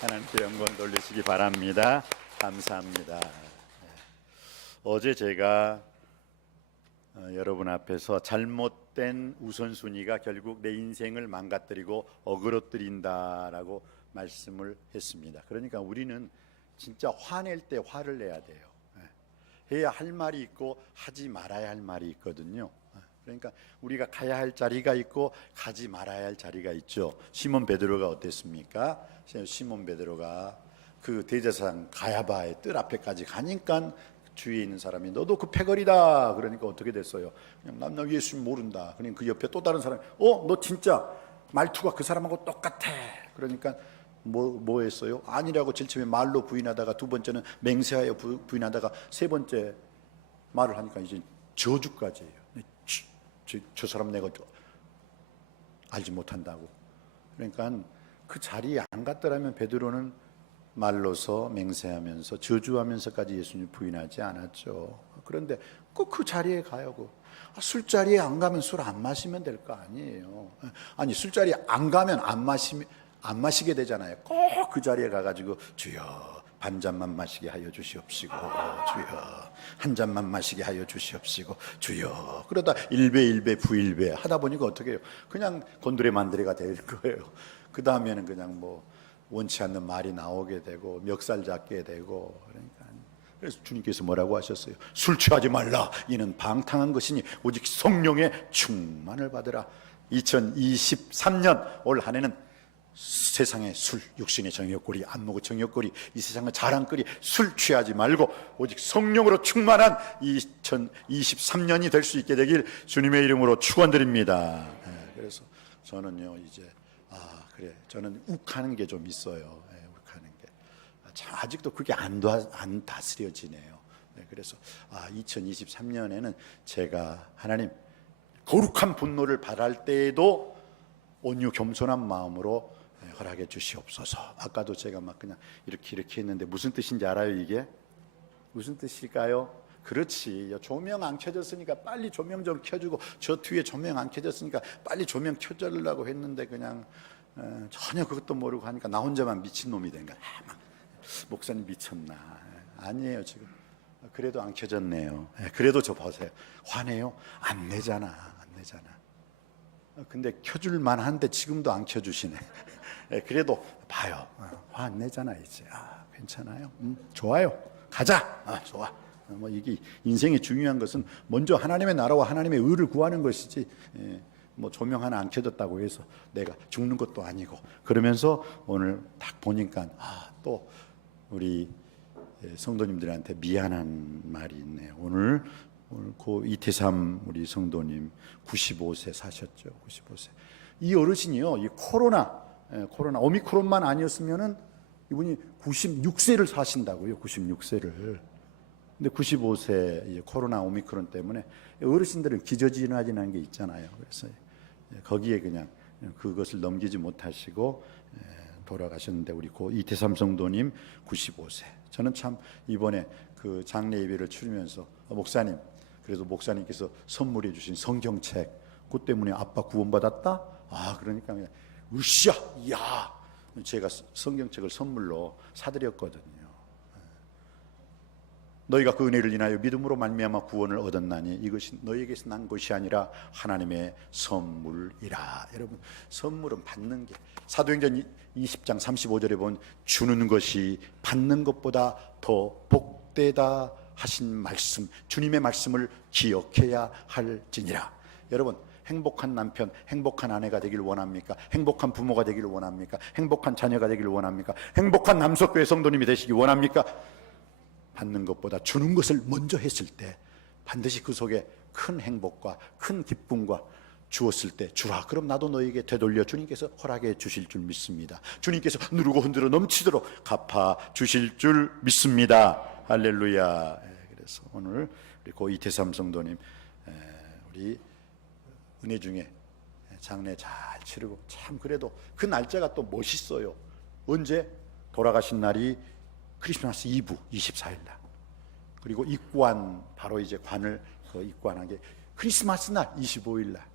하나님께 영광 돌리시기 바랍니다. 감사합니다. 어제 제가 여러분 앞에서 잘못된 우선순위가 결국 내 인생을 망가뜨리고 어그러뜨린다라고 말씀을 했습니다. 그러니까 우리는 진짜 화낼 때 화를 내야 돼요. 해야 할 말이 있고 하지 말아야 할 말이 있거든요. 그러니까 우리가 가야 할 자리가 있고 가지 말아야 할 자리가 있죠. 시몬 베드로가 어땠습니까? 시몬 베드로가 그 대제사장 가야바의 뜰 앞에까지 가니까 주위에 있는 사람이 너도 그 패거리다 그러니까 어떻게 됐어요? 그냥 나 예수 모른다. 그러니까 그 옆에 또 다른 사람이 너 진짜 말투가 그 사람하고 똑같아. 그러니까 뭐 했어요? 아니라고 제일 처음에 말로 부인하다가 두 번째는 맹세하여 부인하다가 세 번째 말을 하니까 이제 저주까지 해요. 저 사람 내가 알지 못한다고. 그러니까 그 자리에 안 갔더라면 베드로는 말로서 맹세하면서 저주하면서까지 예수님 부인하지 않았죠. 그런데 꼭 그 자리에 가요. 술자리에 안 가면 술 안 마시면 될 거 아니에요. 아니 술자리에 안 가면 안 마시게 되잖아요. 꼭 그 자리에 가가지고 주여 반 잔만 마시게 하여 주시옵시고 주여 한 잔만 마시게 하여 주시옵시고 주여. 그러다 일배 부일배 하다 보니까 어떻게 해요? 그냥 곤드레 만드레가 될 거예요. 그 다음에는 그냥 뭐 원치 않는 말이 나오게 되고 멱살 잡게 되고. 그러니까 그래서 주님께서 뭐라고 하셨어요? 술 취하지 말라. 이는 방탕한 것이니 오직 성령의 충만을 받으라. 2023년 올 한 해는 세상의 술, 육신의 정욕거리, 안목의 정욕거리, 이 세상의 자랑거리 술 취하지 말고 오직 성령으로 충만한 2023년이 될 수 있게 되길 주님의 이름으로 축원드립니다. 그래서 저는요 이제 그래 저는 욱하는 게 좀 있어요. 욱하는 게 아직도 그게 안 다스려지네요. 그래서 2023년에는 제가 하나님 거룩한 분노를 바랄 때에도 온유 겸손한 마음으로 허락해 주시옵소서. 아까도 제가 막 그냥 이렇게 했는데 무슨 뜻인지 알아요? 이게 무슨 뜻일까요? 그렇지, 조명 안 켜졌으니까 빨리 조명 좀 켜주고 저 뒤에 조명 안 켜졌으니까 빨리 조명 켜주려고 했는데 그냥 전혀 그것도 모르고 하니까 나 혼자만 미친놈이 된 거야. 막 목사님 미쳤나. 아니에요. 지금 그래도 안 켜졌네요. 그래도 저 보세요. 화내요? 안 내잖아. 근데 켜줄 만한데 지금도 안 켜주시네. 그래도 봐요. 화 안 내잖아 이제. 괜찮아요. 좋아요. 가자. 좋아. 뭐 이게 인생이 중요한 것은 먼저 하나님의 나라와 하나님의 의를 구하는 것이지. 뭐 조명 하나 안 켜졌다고 해서 내가 죽는 것도 아니고. 그러면서 오늘 딱 보니까 또 우리 성도님들한테 미안한 말이 있네요. 오늘 고 이태삼 우리 성도님 95세 사셨죠. 95세. 이 어르신이요. 이 코로나 오미크론만 아니었으면은 이분이 96세를 사신다고요. 96세를. 근데 95세 이제 코로나 오미크론 때문에 어르신들은 기저질환이라는 게 있잖아요. 그래서 거기에 그냥 그것을 넘기지 못하시고 돌아가셨는데 우리 고 이태삼 성도님 95세. 저는 참 이번에 그 장례 예배를 치르면서 목사님, 그래도 목사님께서 선물해 주신 성경책 그것 때문에 아빠 구원받았다? 그러니까 으쌰, 야, 제가 성경책을 선물로 사드렸거든요. 너희가 그 은혜를 인하여 믿음으로 말미암아 구원을 얻었나니 이것이 너희에게서 난 것이 아니라 하나님의 선물이라. 여러분, 선물은 받는 게, 사도행전 20장 35절에 보면 주는 것이 받는 것보다 더 복되다 하신 말씀, 주님의 말씀을 기억해야 할지니라. 여러분, 행복한 남편, 행복한 아내가 되길 원합니까? 행복한 부모가 되길 원합니까? 행복한 자녀가 되길 원합니까? 행복한 남석교회 성도님이 되시기 원합니까? 받는 것보다 주는 것을 먼저 했을 때 반드시 그 속에 큰 행복과 큰 기쁨과 주었을 때 주라 그럼 나도 너에게 되돌려 주님께서 허락해 주실 줄 믿습니다. 주님께서 누르고 흔들어 넘치도록 갚아 주실 줄 믿습니다. 할렐루야. 그래서 오늘 우리 고 이태삼 성도님 우리 은혜 중에 장례 잘 치르고 참 그래도 그 날짜가 또 멋있어요. 언제? 돌아가신 날이 크리스마스 이브 24일 날. 그리고 입관 바로 이제 관을 입관한 게 크리스마스 날 25일 날.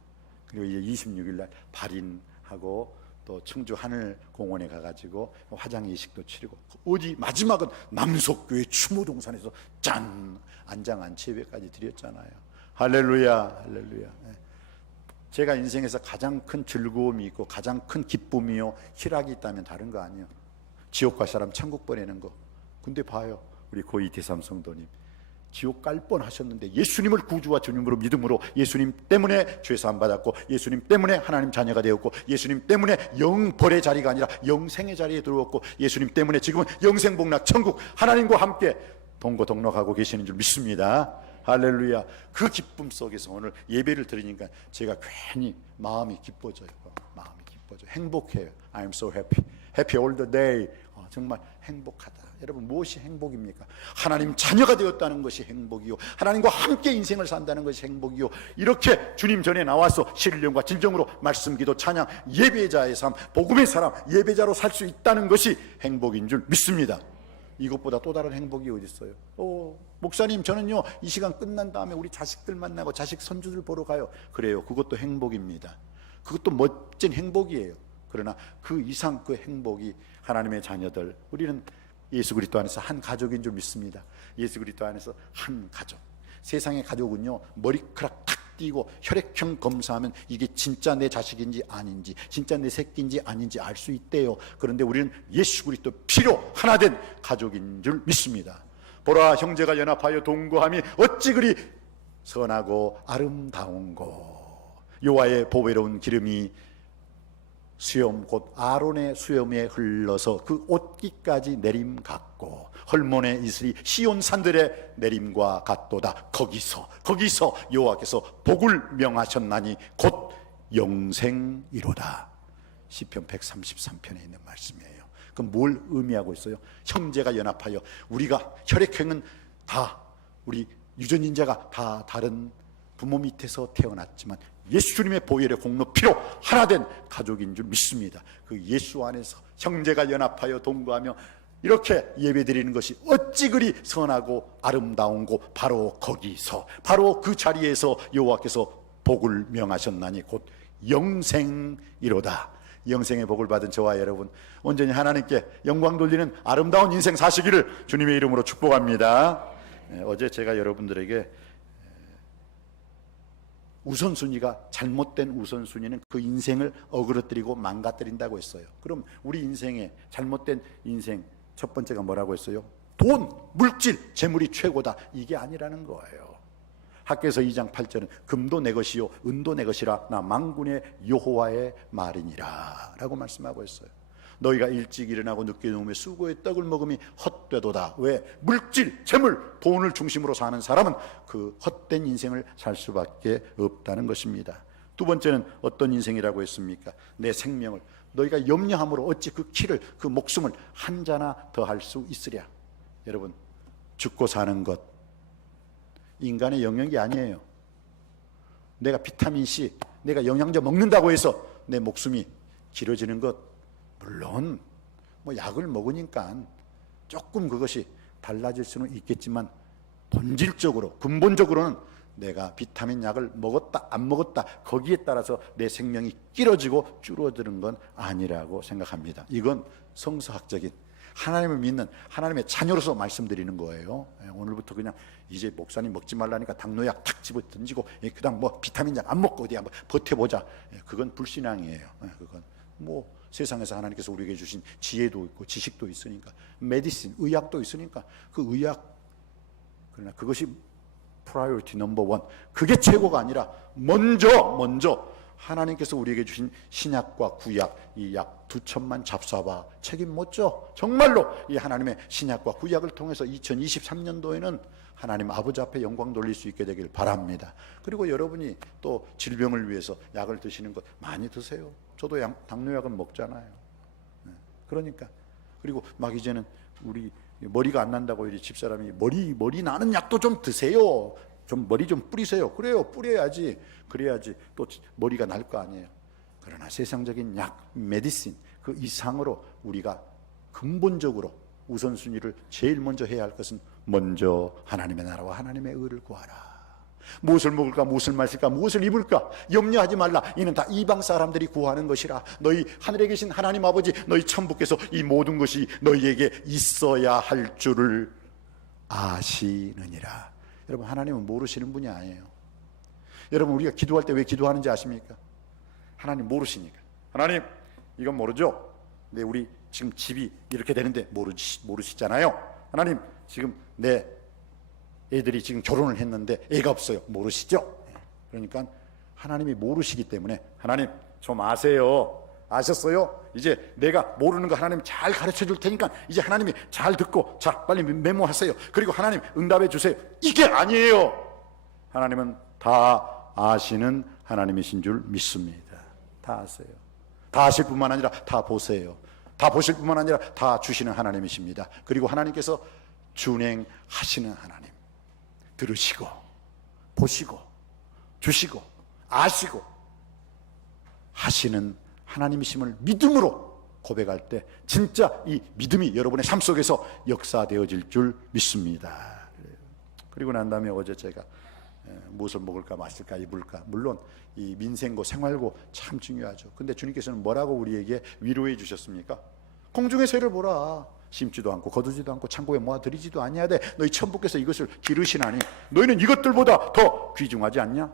그리고 이제 26일 날 발인하고 또 또 청주 하늘공원에 가가지고 화장 이식도 치르고, 어디 마지막은 남석교회 추모동산에서 짠 안장안치 예배까지 드렸잖아요. 할렐루야, 할렐루야. 제가 인생에서 가장 큰 즐거움이 있고 가장 큰 기쁨이요 희락이 있다면 다른 거 아니에요. 지옥 갈 사람 천국 보내는 거. 근데 봐요, 우리 고이 대삼 성도님 지옥 갈 뻔하셨는데 예수님을 구주와 주님으로 믿음으로 예수님 때문에 죄사함 받았고, 예수님 때문에 하나님 자녀가 되었고, 예수님 때문에 영벌의 자리가 아니라 영생의 자리에 들어왔고, 예수님 때문에 지금은 영생복락 천국 하나님과 함께 동거동락하고 계시는 줄 믿습니다. 할렐루야. 그 기쁨 속에서 오늘 예배를 드리니까 제가 괜히 마음이 기뻐져요. 마음이 기뻐져. 행복해요. I'm so happy. Happy all the day. 정말 행복하다. 여러분, 무엇이 행복입니까? 하나님 자녀가 되었다는 것이 행복이요, 하나님과 함께 인생을 산다는 것이 행복이요, 이렇게 주님 전에 나와서 신령과 진정으로 말씀, 기도, 찬양, 예배자의 삶, 복음의 사람, 예배자로 살 수 있다는 것이 행복인 줄 믿습니다. 이것보다 또 다른 행복이 어디 있어요? 목사님, 저는요 이 시간 끝난 다음에 우리 자식들 만나고 자식 손주들 보러 가요. 그래요, 그것도 행복입니다. 그것도 멋진 행복이에요. 그러나 그 이상 그 행복이 하나님의 자녀들, 우리는 예수 그리스도 안에서 한 가족인 줄 믿습니다. 예수 그리스도 안에서 한 가족. 세상의 가족은요 머리카락 탁 띄고 혈액형 검사하면 이게 진짜 내 자식인지 아닌지, 진짜 내 새끼인지 아닌지 알 수 있대요. 그런데 우리는 예수 그리스도 피로 하나 된 가족인 줄 믿습니다. 보라, 형제가 연합하여 동거함이 어찌 그리 선하고 아름다운고. 여호와의 보배로운 기름이 수염 곧 아론의 수염에 흘러서 그 옷깃까지 내림 같고, 헐몬의 이슬이 시온 산들의 내림과 같도다. 거기서 여호와께서 복을 명하셨나니 곧 영생이로다. 시편 133편에 있는 말씀이에요. 그럼 뭘 의미하고 있어요? 형제가 연합하여, 우리가 혈액형은 다, 우리 유전인자가 다 다른 부모 밑에서 태어났지만 예수님의 보혈의 공로 피로 하나 된 가족인 줄 믿습니다. 그 예수 안에서 형제가 연합하여 동거하며 이렇게 예배드리는 것이 어찌 그리 선하고 아름다운고, 바로 거기서, 바로 그 자리에서 여호와께서 복을 명하셨나니 곧 영생이로다. 영생의 복을 받은 저와 여러분, 온전히 하나님께 영광 돌리는 아름다운 인생 사시기를 주님의 이름으로 축복합니다. 어제 제가 여러분들에게 우선순위가, 잘못된 우선순위는 그 인생을 어그러뜨리고 망가뜨린다고 했어요. 그럼 우리 인생의 잘못된 인생 첫 번째가 뭐라고 했어요? 돈, 물질, 재물이 최고다. 이게 아니라는 거예요. 학개서 2장 8절은 금도 내 것이요 은도 내 것이라 나 만군의 여호와의 말이니라 라고 말씀하고 있어요. 너희가 일찍 일어나고 늦게 누우며 수고의 떡을 먹음이 헛되도다. 왜? 물질, 재물, 돈을 중심으로 사는 사람은 그 헛된 인생을 살 수밖에 없다는 것입니다. 두 번째는 어떤 인생이라고 했습니까? 내 생명을 너희가 염려함으로 어찌 그 키를, 그 목숨을 한 자나 더 할 수 있으랴. 여러분, 죽고 사는 것 인간의 영역이 아니에요. 내가 비타민C, 내가 영양제 먹는다고 해서 내 목숨이 길어지는 것, 물론 뭐 약을 먹으니까 조금 그것이 달라질 수는 있겠지만 본질적으로, 근본적으로는 내가 비타민 약을 먹었다 안 먹었다 거기에 따라서 내 생명이 길어지고 줄어드는 건 아니라고 생각합니다. 이건 성서학적인, 하나님을 믿는 하나님의 자녀로서 말씀드리는 거예요. 오늘부터 그냥 이제 목사님 먹지 말라니까 당뇨약 탁 집어 던지고 그다음 뭐 비타민 약 안 먹고 어디 한번 버텨보자, 그건 불신앙이에요. 그건 뭐 세상에서 하나님께서 우리에게 주신 지혜도 있고 지식도 있으니까, 메디신, 의학도 있으니까 그 의학, 그러나 그것이 프라이어티 넘버 원, 그게 최고가 아니라 먼저 하나님께서 우리에게 주신 신약과 구약, 이 약 2천만 잡사바 책임 묻죠. 정말로 이 하나님의 신약과 구약을 통해서 2023년도에는 하나님 아버지 앞에 영광 돌릴 수 있게 되길 바랍니다. 그리고 여러분이 또 질병을 위해서 약을 드시는 것 많이 드세요. 저도 당뇨약은 먹잖아요. 그러니까, 그리고 막 이제는 우리 머리가 안 난다고 이제 집사람이 머리 나는 약도 좀 드세요. 좀 머리 좀 뿌리세요. 그래요, 뿌려야지. 그래야지 또 머리가 날 거 아니에요. 그러나 세상적인 약, 메디신, 그 이상으로 우리가 근본적으로 우선순위를 제일 먼저 해야 할 것은 먼저 하나님의 나라와 하나님의 의를 구하라. 무엇을 먹을까, 무엇을 마실까, 무엇을 입을까 염려하지 말라. 이는 다 이방 사람들이 구하는 것이라. 너희 하늘에 계신 하나님 아버지, 너희 천부께서 이 모든 것이 너희에게 있어야 할 줄을 아시느니라. 여러분, 하나님은 모르시는 분이 아니에요. 여러분, 우리가 기도할 때 왜 기도하는지 아십니까? 하나님 모르시니까. 하나님, 이건 모르죠? 근데 우리 지금 집이 이렇게 되는데 모르시잖아요. 하나님, 지금 내 애들이 지금 결혼을 했는데 애가 없어요. 모르시죠? 그러니까 하나님이 모르시기 때문에 하나님 좀 아세요. 아셨어요? 이제 내가 모르는 거 하나님 잘 가르쳐 줄 테니까 이제 하나님이 잘 듣고 자 빨리 메모하세요. 그리고 하나님 응답해 주세요. 이게 아니에요. 하나님은 다 아시는 하나님이신 줄 믿습니다. 다 아세요. 다 아실 뿐만 아니라 다 보세요. 다 보실 뿐만 아니라 다 주시는 하나님이십니다. 그리고 하나님께서 준행하시는 하나님, 들으시고 보시고 주시고 아시고 하시는 하나님이심을 믿음으로 고백할 때 진짜 이 믿음이 여러분의 삶 속에서 역사되어질 줄 믿습니다. 그리고 난 다음에 어제 제가 무엇을 먹을까 마실까 입을까, 물론 이 민생고 생활고 참 중요하죠. 근데 주님께서는 뭐라고 우리에게 위로해 주셨습니까? 공중의 새를 보라. 심지도 않고 거두지도 않고 창고에 모아들이지도 아니하되 너희 천부께서 이것을 기르시나니 너희는 이것들보다 더 귀중하지 않냐?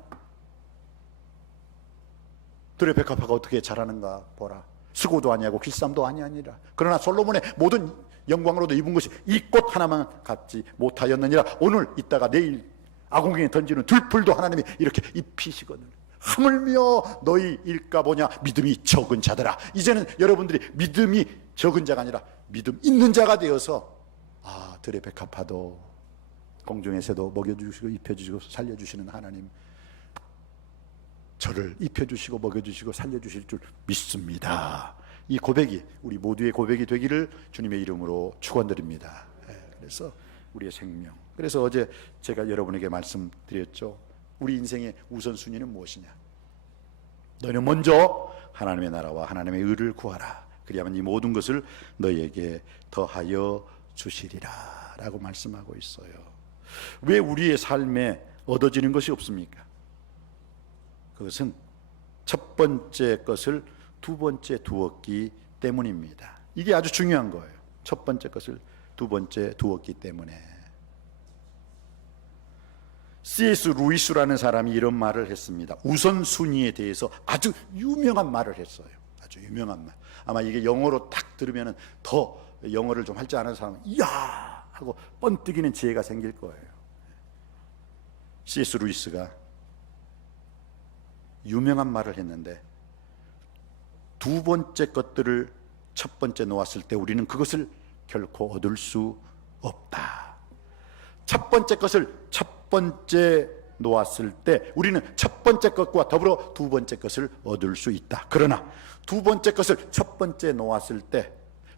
들의 백합화가 어떻게 자라는가 보라. 수고도 아니하고 길쌈도 아니하니라. 그러나 솔로몬의 모든 영광으로도 입은 것이 이 꽃 하나만 갖지 못하였느니라. 오늘 있다가 내일 아궁이에 던지는 들풀도 하나님이 이렇게 입히시거든. 하물며 너희 일까 보냐 믿음이 적은 자들아. 이제는 여러분들이 믿음이 적은 자가 아니라 믿음 있는 자가 되어서 들의 백합화도 공중의 새도 먹여주시고 입혀주시고 살려주시는 하나님, 저를 입혀주시고 먹여주시고 살려주실 줄 믿습니다. 이 고백이 우리 모두의 고백이 되기를 주님의 이름으로 축원드립니다. 그래서 우리의 생명, 그래서 어제 제가 여러분에게 말씀드렸죠. 우리 인생의 우선순위는 무엇이냐? 너희는 먼저 하나님의 나라와 하나님의 의를 구하라. 그리하면 이 모든 것을 너희에게 더하여 주시리라 라고 말씀하고 있어요. 왜 우리의 삶에 얻어지는 것이 없습니까? 그것은 첫 번째 것을 두 번째 두었기 때문입니다. 이게 아주 중요한 거예요. 첫 번째 것을 두 번째 두었기 때문에. C.S. 루이스라는 사람이 이런 말을 했습니다. 우선순위에 대해서 아주 유명한 말을 했어요. 아주 유명한 말. 아마 이게 영어로 딱 들으면 더 영어를 좀 할 줄 아는 사람은 이야 하고 번뜩이는 지혜가 생길 거예요. C.S. 루이스가 유명한 말을 했는데, 두 번째 것들을 첫 번째 놓았을 때 우리는 그것을 결코 얻을 수 없다. 첫 번째 것을 첫 번째 놓았을 때 우리는 첫 번째 것과 더불어 두 번째 것을 얻을 수 있다. 그러나 두 번째 것을 첫 번째 놓았을 때,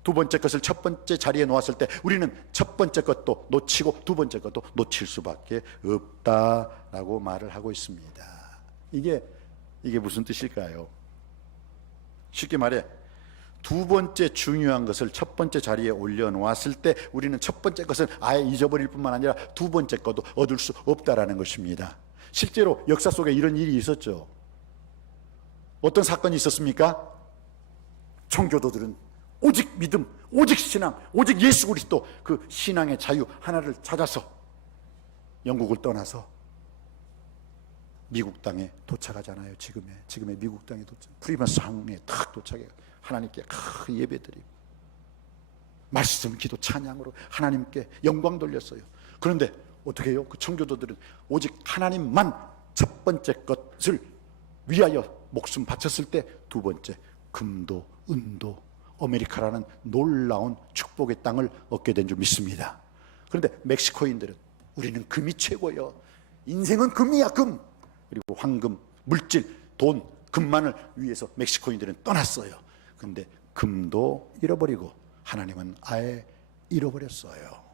두 번째 것을 첫 번째 자리에 놓았을 때 우리는 첫 번째 것도 놓치고 두 번째 것도 놓칠 수밖에 없다라고 말을 하고 있습니다. 이게 무슨 뜻일까요? 쉽게 말해 두 번째 중요한 것을 첫 번째 자리에 올려놓았을 때 우리는 첫 번째 것은 아예 잊어버릴 뿐만 아니라 두 번째 것도 얻을 수 없다라는 것입니다. 실제로 역사 속에 이런 일이 있었죠. 어떤 사건이 있었습니까? 청교도들은 오직 믿음, 오직 신앙, 오직 예수 그리스도, 그 신앙의 자유 하나를 찾아서 영국을 떠나서 미국 땅에 도착하잖아요. 지금의 미국 땅에 프리머스 항에 딱 도착해요. 하나님께 예배드리고 말씀, 기도, 찬양으로 하나님께 영광 돌렸어요. 그런데 어떻게 해요? 그 청교도들은 오직 하나님만 첫 번째 것을 위하여 목숨 바쳤을 때 두 번째 금도 은도 아메리카라는 놀라운 축복의 땅을 얻게 된 줄 믿습니다. 그런데 멕시코인들은 우리는 금이 최고요. 인생은 금이야, 금. 그리고 황금, 물질, 돈, 금만을 위해서 멕시코인들은 떠났어요. 근데 금도 잃어버리고 하나님은 아예 잃어버렸어요.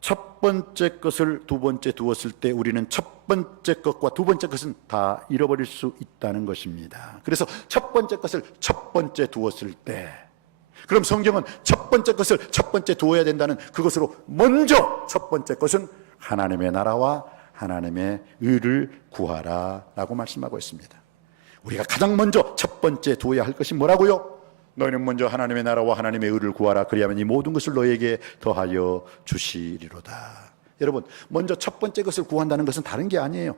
첫 번째 것을 두 번째 두었을 때 우리는 첫 번째 것과 두 번째 것은 다 잃어버릴 수 있다는 것입니다. 그래서 첫 번째 것을 첫 번째 두었을 때 그럼 성경은 첫 번째 것을 첫 번째 두어야 된다는 그것으로 먼저 첫 번째 것은 하나님의 나라와 하나님의 의를 구하라 라고 말씀하고 있습니다. 우리가 가장 먼저 첫 번째 두어야 할 것이 뭐라고요? 너희는 먼저 하나님의 나라와 하나님의 의를 구하라. 그리하면 이 모든 것을 너희에게 더하여 주시리로다. 여러분, 먼저 첫 번째 것을 구한다는 것은 다른 게 아니에요.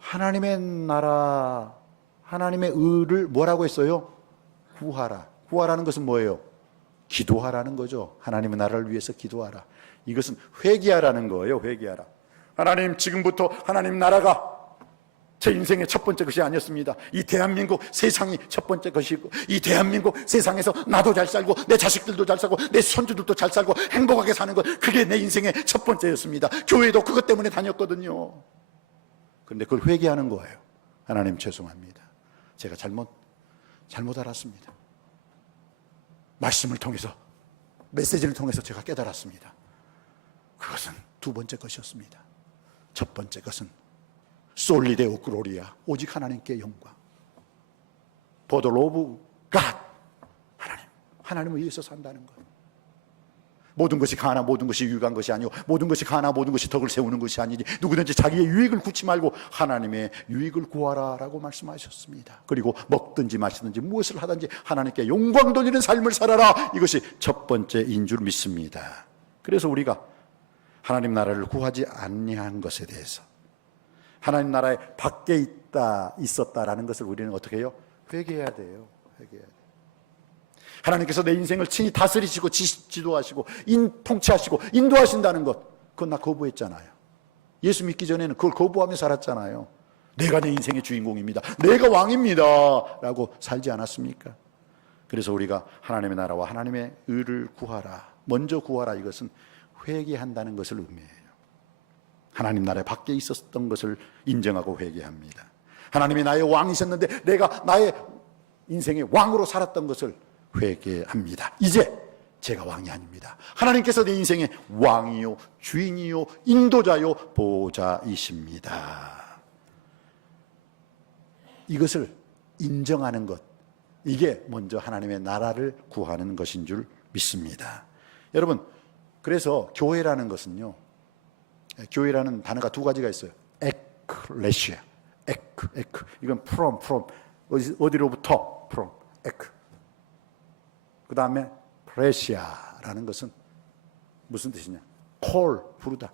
하나님의 나라, 하나님의 의를 뭐라고 했어요? 구하라. 구하라는 것은 뭐예요? 기도하라는 거죠. 하나님의 나라를 위해서 기도하라. 이것은 회개하라는 거예요. 회개하라. 하나님, 지금부터 하나님 나라가 제 인생의 첫 번째 것이 아니었습니다. 이 대한민국 세상이 첫 번째 것이고, 이 대한민국 세상에서 나도 잘 살고 내 자식들도 잘 살고 내 손주들도 잘 살고 행복하게 사는 것, 그게 내 인생의 첫 번째였습니다. 교회도 그것 때문에 다녔거든요. 그런데 그걸 회개하는 거예요. 하나님 죄송합니다. 제가 잘못 알았습니다. 말씀을 통해서, 메시지를 통해서 제가 깨달았습니다. 그것은 두 번째 것이었습니다. 첫 번째 것은 솔리데오 글로리아, 오직 하나님께 영광. For the love of God. 하나님을 위해서 산다는 것. 모든 것이 가나 모든 것이 유익한 것이 아니오, 모든 것이 가나 모든 것이 덕을 세우는 것이 아니니 누구든지 자기의 유익을 굳지 말고 하나님의 유익을 구하라 라고 말씀하셨습니다. 그리고 먹든지 마시든지 무엇을 하든지 하나님께 영광 돌리는 삶을 살아라. 이것이 첫 번째인 줄 믿습니다. 그래서 우리가 하나님 나라를 구하지 아니한 것에 대해서, 하나님 나라의 밖에 있었다라는 것을 우리는 어떻게 해요? 회개해야 돼요. 회개해야 돼요. 하나님께서 내 인생을 친히 다스리시고 지도하시고 통치하시고 인도하신다는 것, 그건 나 거부했잖아요. 예수 믿기 전에는 그걸 거부하며 살았잖아요. 내가 내 인생의 주인공입니다, 내가 왕입니다 라고 살지 않았습니까? 그래서 우리가 하나님의 나라와 하나님의 의를 구하라, 먼저 구하라, 이것은 회개한다는 것을 의미해요. 하나님 나라 밖에 있었던 것을 인정하고 회개합니다. 하나님이 나의 왕이셨는데 내가 나의 인생의 왕으로 살았던 것을 회개합니다. 이제 제가 왕이 아닙니다. 하나님께서 내 인생의 왕이요 주인이요 인도자요 보호자이십니다. 이것을 인정하는 것, 이게 먼저 하나님의 나라를 구하는 것인 줄 믿습니다. 여러분, 그래서 교회라는 것은요, 교회라는 단어가 두 가지가 있어요. 에클레시아, 에크. 이건 from, 어디로부터, from, 에크. 그 다음에 프레시아라는 것은 무슨 뜻이냐? call, 부르다.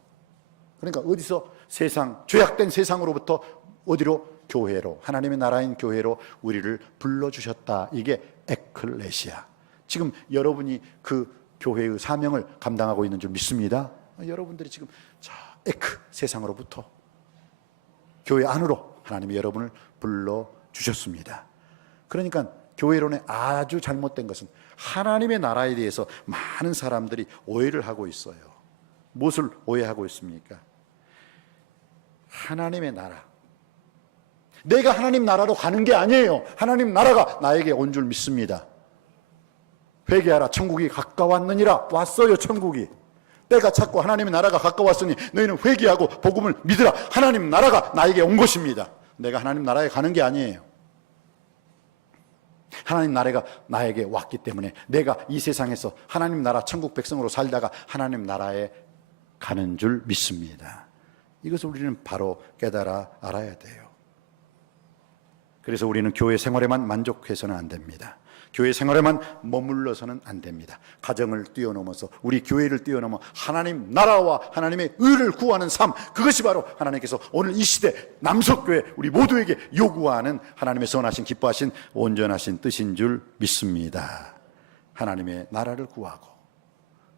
그러니까 어디서 세상, 죄악된 세상으로부터 어디로? 교회로, 하나님의 나라인 교회로 우리를 불러주셨다. 이게 에클레시아. 지금 여러분이 그 교회의 사명을 감당하고 있는 줄 믿습니다. 여러분들이 지금 세상으로부터 교회 안으로 하나님이 여러분을 불러주셨습니다. 그러니까 교회론의 아주 잘못된 것은 하나님의 나라에 대해서 많은 사람들이 오해를 하고 있어요. 무엇을 오해하고 있습니까? 하나님의 나라, 내가 하나님 나라로 가는 게 아니에요. 하나님 나라가 나에게 온 줄 믿습니다. 회개하라, 천국이 가까웠느니라. 왔어요, 천국이. 때가 찼고 하나님의 나라가 가까웠으니 너희는 회개하고 복음을 믿으라. 하나님 나라가 나에게 온 것입니다. 내가 하나님 나라에 가는 게 아니에요. 하나님 나라가 나에게 왔기 때문에 내가 이 세상에서 하나님 나라 천국 백성으로 살다가 하나님 나라에 가는 줄 믿습니다. 이것을 우리는 바로 깨달아 알아야 돼요. 그래서 우리는 교회 생활에만 만족해서는 안 됩니다. 교회 생활에만 머물러서는 안 됩니다. 가정을 뛰어넘어서, 우리 교회를 뛰어넘어 하나님 나라와 하나님의 의를 구하는 삶, 그것이 바로 하나님께서 오늘 이 시대 남석교회 우리 모두에게 요구하는 하나님의 선하신 기뻐하신 온전하신 뜻인 줄 믿습니다. 하나님의 나라를 구하고,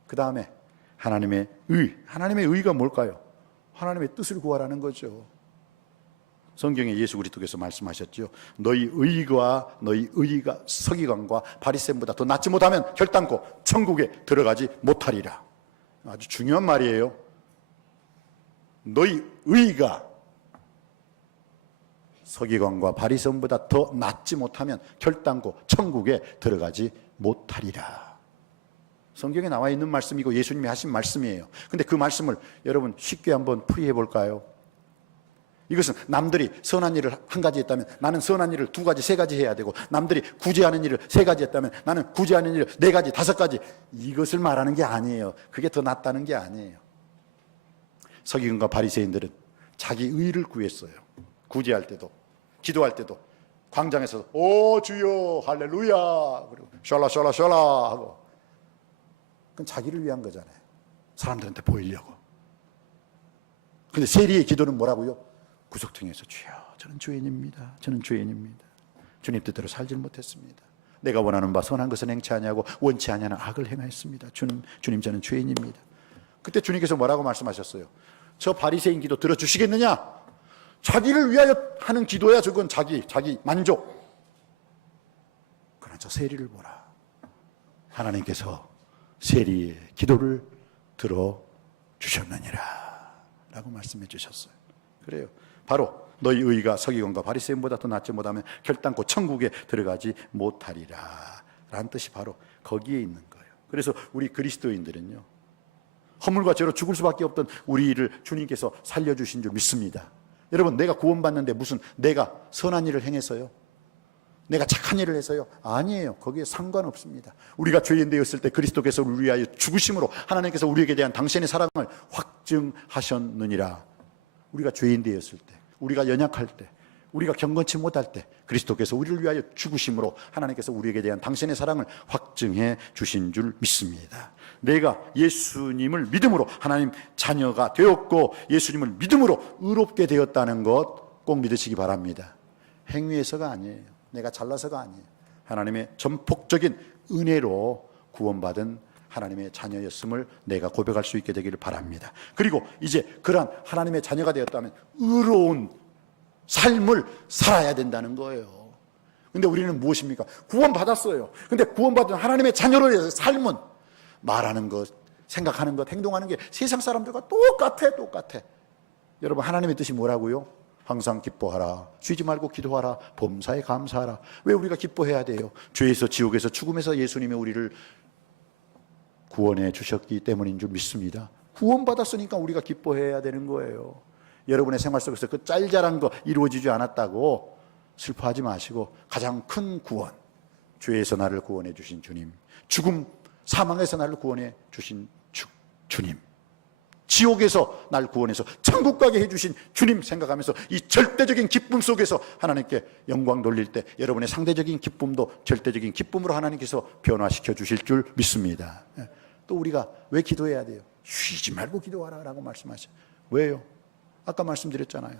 그 다음에 하나님의 의가 뭘까요? 하나님의 뜻을 구하라는 거죠. 성경에 예수 그리스도께서 말씀하셨죠. 너희 의가 서기관과 바리새인보다 더 낫지 못하면 결단코 천국에 들어가지 못하리라. 아주 중요한 말이에요. 너희 의가 서기관과 바리새인보다 더 낫지 못하면 결단코 천국에 들어가지 못하리라. 성경에 나와 있는 말씀이고 예수님이 하신 말씀이에요. 근데 그 말씀을 여러분 쉽게 한번 풀이해 볼까요? 이것은 남들이 선한 일을 한 가지 했다면 나는 선한 일을 두 가지, 세 가지 해야 되고, 남들이 구제하는 일을 세 가지 했다면 나는 구제하는 일을 네 가지, 다섯 가지, 이것을 말하는 게 아니에요. 그게 더 낫다는 게 아니에요. 서기관과 바리새인들은 자기 의를 구했어요. 구제할 때도, 기도할 때도, 광장에서 오 주여 할렐루야 그리고 샬라 하고, 그건 자기를 위한 거잖아요. 사람들한테 보이려고. 근데 세리의 기도는 뭐라고요? 구석탱이에서 주여 저는 죄인입니다. 저는 죄인입니다. 주님 뜻대로 살지 못했습니다. 내가 원하는 바 선한 것은 행치 아니하고 원치 아니하는 악을 행하였습니다. 주님 저는 죄인입니다. 그때 주님께서 뭐라고 말씀하셨어요? 저 바리새인 기도 들어주시겠느냐? 자기를 위하여 하는 기도야. 저건 자기 만족. 그러나 저 세리를 보라. 하나님께서 세리의 기도를 들어주셨느니라 라고 말씀해 주셨어요. 그래요. 바로 너희 의가 서기관과 바리새인보다 더 낫지 못하면 결단코 천국에 들어가지 못하리라 라는 뜻이 바로 거기에 있는 거예요. 그래서 우리 그리스도인들은요, 허물과 죄로 죽을 수밖에 없던 우리를 주님께서 살려주신 줄 믿습니다. 여러분, 내가 구원받는데 무슨 내가 선한 일을 행해서요, 내가 착한 일을 해서요? 아니에요. 거기에 상관없습니다. 우리가 죄인 되었을 때 그리스도께서 우리를 위하여 죽으심으로 하나님께서 우리에게 대한 당신의 사랑을 확증하셨느니라. 우리가 죄인 되었을 때, 우리가 연약할 때, 우리가 경건치 못할 때 그리스도께서 우리를 위하여 죽으심으로 하나님께서 우리에게 대한 당신의 사랑을 확증해 주신 줄 믿습니다. 내가 예수님을 믿음으로 하나님 자녀가 되었고 예수님을 믿음으로 의롭게 되었다는 것 꼭 믿으시기 바랍니다. 행위에서가 아니에요. 내가 잘나서가 아니에요. 하나님의 전폭적인 은혜로 구원받은 하나님의 자녀였음을 내가 고백할 수 있게 되기를 바랍니다. 그리고 이제 그러한 하나님의 자녀가 되었다면 의로운 삶을 살아야 된다는 거예요. 근데 우리는 무엇입니까? 구원받았어요. 근데 구원받은 하나님의 자녀로의 삶은 말하는 것, 생각하는 것, 행동하는 게 세상 사람들과 똑같아. 여러분, 하나님의 뜻이 뭐라고요? 항상 기뻐하라, 쉬지 말고 기도하라, 범사에 감사하라. 왜 우리가 기뻐해야 돼요? 죄에서, 지옥에서, 죽음에서 예수님이 우리를 구원해 주셨기 때문인 줄 믿습니다. 구원받았으니까 우리가 기뻐해야 되는 거예요. 여러분의 생활 속에서 그 짤짤한 거 이루어지지 않았다고 슬퍼하지 마시고, 가장 큰 구원, 죄에서 나를 구원해 주신 주님, 죽음, 사망에서 나를 구원해 주신 주님, 지옥에서 날 구원해서 천국 가게 해주신 주님 생각하면서 이 절대적인 기쁨 속에서 하나님께 영광 돌릴 때 여러분의 상대적인 기쁨도 절대적인 기쁨으로 하나님께서 변화시켜 주실 줄 믿습니다. 또 우리가 왜 기도해야 돼요? 쉬지 말고 기도하라 라고 말씀하셔요. 왜요? 아까 말씀드렸잖아요.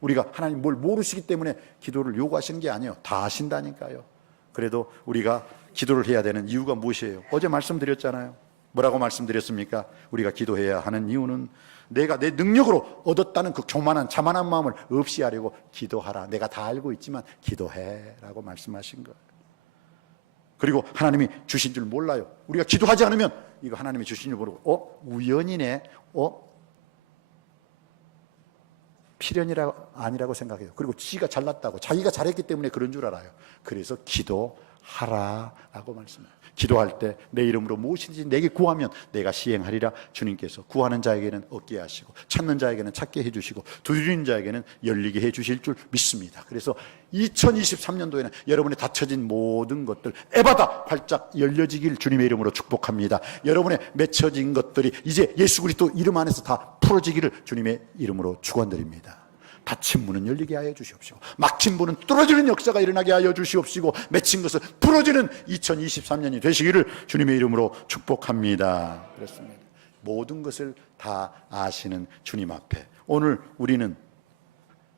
우리가 하나님 뭘 모르시기 때문에 기도를 요구하시는 게 아니에요. 다 아신다니까요. 그래도 우리가 기도를 해야 되는 이유가 무엇이에요? 어제 말씀드렸잖아요. 뭐라고 말씀드렸습니까? 우리가 기도해야 하는 이유는 내가 내 능력으로 얻었다는 그 교만한 자만한 마음을 없이 하려고 기도하라. 내가 다 알고 있지만 기도해 라고 말씀하신 거예요. 그리고 하나님이 주신 줄 몰라요. 우리가 기도하지 않으면 이거 하나님이 주신 줄 모르고 우연이네, 필연이라 아니라고 생각해요. 그리고 지가 잘났다고, 자기가 잘했기 때문에 그런 줄 알아요. 그래서 기도하라라고 말씀해요. 기도할 때 내 이름으로 무엇이든지 내게 구하면 내가 시행하리라. 주님께서 구하는 자에게는 얻게 하시고 찾는 자에게는 찾게 해주시고 두드리는 자에게는 열리게 해주실 줄 믿습니다. 그래서 2023년도에는 여러분의 닫혀진 모든 것들 에바다 활짝 열려지길 주님의 이름으로 축복합니다. 여러분의 맺혀진 것들이 이제 예수 그리스도 이름 안에서 다 풀어지기를 주님의 이름으로 축원드립니다. 닫힌 문은 열리게 하여 주시옵시고 막힌 문은 뚫어지는 역사가 일어나게 하여 주시옵시고 맺힌 것은 풀어지는 2023년이 되시기를 주님의 이름으로 축복합니다. 그렇습니다. 모든 것을 다 아시는 주님 앞에 오늘 우리는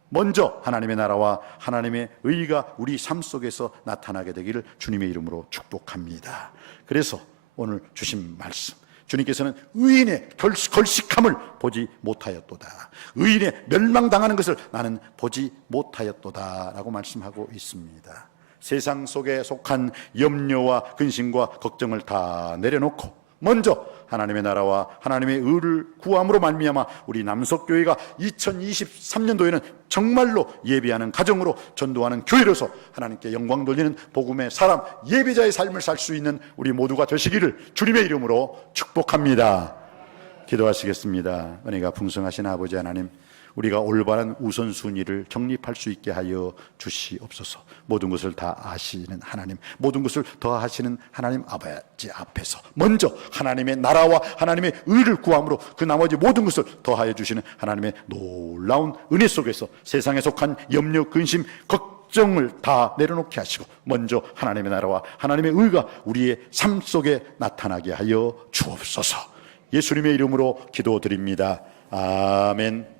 먼저 하나님의 나라와 하나님의 의가 우리 삶 속에서 나타나게 되기를 주님의 이름으로 축복합니다. 그래서 오늘 주신 말씀, 주님께서는 의인의 걸식함을 보지 못하였도다. 의인의 멸망당하는 것을 나는 보지 못하였도다 라고 말씀하고 있습니다. 세상 속에 속한 염려와 근심과 걱정을 다 내려놓고 먼저 하나님의 나라와 하나님의 의를 구함으로 말미암아 우리 남석교회가 2023년도에는 정말로 예배하는 가정으로 전도하는 교회로서 하나님께 영광 돌리는 복음의 사람, 예배자의 삶을 살 수 있는 우리 모두가 되시기를 주님의 이름으로 축복합니다. 기도하시겠습니다. 은혜가 풍성하신 아버지 하나님, 우리가 올바른 우선순위를 정립할 수 있게 하여 주시옵소서. 모든 것을 다 아시는 하나님, 모든 것을 더하시는 하나님 아버지 앞에서 먼저 하나님의 나라와 하나님의 의를 구함으로 그 나머지 모든 것을 더하여 주시는 하나님의 놀라운 은혜 속에서 세상에 속한 염려, 근심, 걱정을 다 내려놓게 하시고 먼저 하나님의 나라와 하나님의 의가 우리의 삶 속에 나타나게 하여 주옵소서. 예수님의 이름으로 기도드립니다. 아멘.